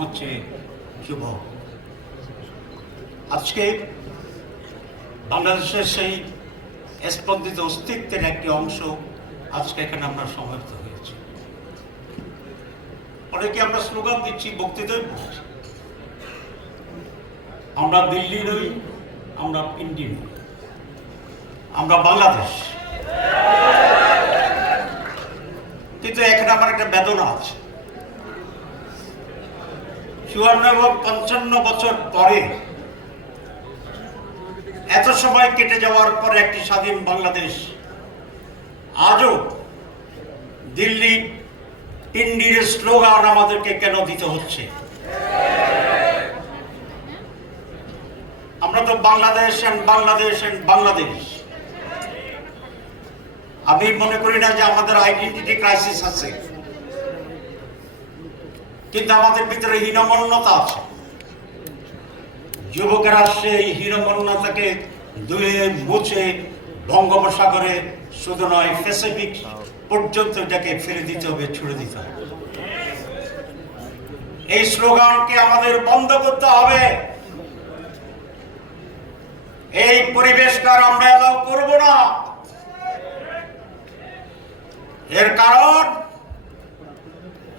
হচ্ছে যুবক আজকে বাংলাদেশের সেই স্পন্দিত অস্তিত্বের একটি অংশ আজকে এখানে আমরা সমবেত হয়েছি। অনেকে আমরা স্লোগান দিচ্ছি, বক্তৃতায় আমরা দিল্লি নই, আমরা পিন্ডি নই। আমরা বাংলাদেশ। কিন্তু এখানে আমার একটা বেদনা আছে। চুয়ান্ন এবং পঞ্চান্ন বছর পরে এত সময় কেটে যাওয়ার পরে একটি স্বাধীন বাংলাদেশ, আজও দিল্লি ইন্ডির স্লোগান আমাদেরকে কেন দিতে হচ্ছে? আমরা তো বাংলাদেশ অ্যান্ড বাংলাদেশ অ্যান্ড বাংলাদেশ। আমি মনে করি না যে আমাদের আইডেন্টিটি ক্রাইসিস আছে। কিন্তু আমাদের ভিতরে হীনমন্যতা আছে। যুবকেরা সেই হীনমন্যতাকে ধুয়ে, মুছে, বঙ্গোপসাগরে শুধু নয় প্যাসিফিক পর্যন্ত এটাকে ফেলে দিতে হবে, ছুড়ে দিতে হবে। এই স্লোগানকে আমাদের বন্ধ করতে হবে। এই পরিবেশকার আমরা এলাও করব না। এর কারণ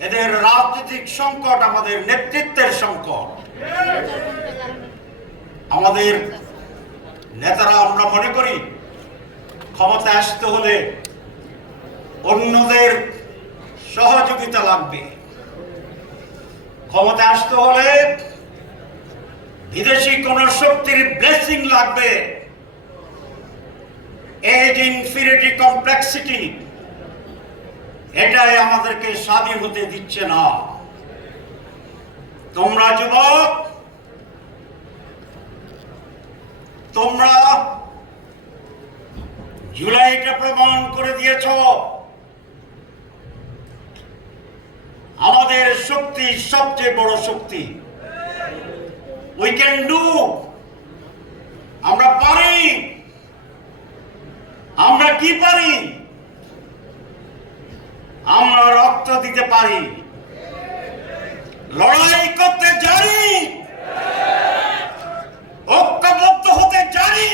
এদের রাজনৈতিক সংকট আমাদের নেতৃত্বের সংকট। আমাদের নেতারা আমরা মনে করি ক্ষমতা আসতে হলে অন্যদের সহযোগিতা লাগবে। ক্ষমতা আসতে হলে বিদেশি কোন শক্তির ব্লেসিং লাগবে। এজ ইনফিনিটি কমপ্লেক্সিটি এটাই আমাদেরকে স্বাধীন হতে দিচ্ছে না। তোমরা যুবক, তোমরা জুলাইটা প্রমাণ করে দিয়েছ। আমাদের শক্তি সবচেয়ে বড় শক্তি। উই ক্যান ডু আমরা পারি। আমরা কি পারি? আমরা রক্ত দিতে পারি। লড়াই করতে জানি। ঐক্যবদ্ধ হতে জানি।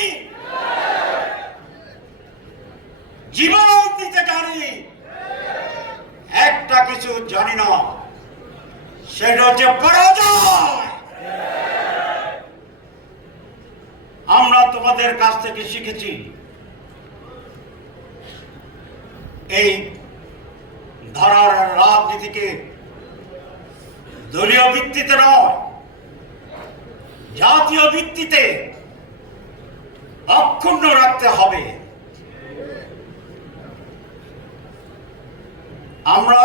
জীবন দিতে জানি। একটা কিছু জানি না, সেটা হচ্ছে পরাজয়। আমরা তোমাদের কাছ থেকে শিখেছি, এই ধারার রাজনীতিকে দলীয় ভিত্তিতে নয় জাতীয় ভিত্তিতে অক্ষুণ্ণ রাখতে হবে। আমরা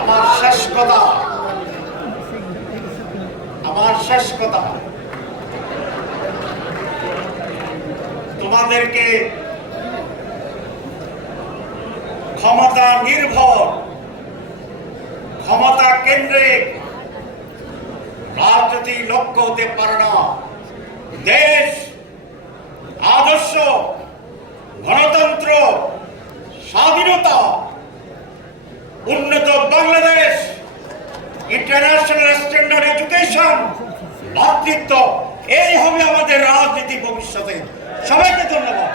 আমার শেষ কথা। আমার শেষ কথা। তোমাদেরকে ক্ষমতা নির্ভর, ক্ষমতা কেন্দ্রে রাজনীতি লক্ষ্য হতে পারে না। দেশ, আদর্শ, গণতন্ত্র, স্বাধীনতা, উন্নত বাংলাদেশ ইন্টারন্যাশনাল স্ট্যান্ডার্ড এডুকেশন ভাতৃত্ব এই হবে আমাদের রাজনীতি ভবিষ্যতে। সবাইকে ধন্যবাদ।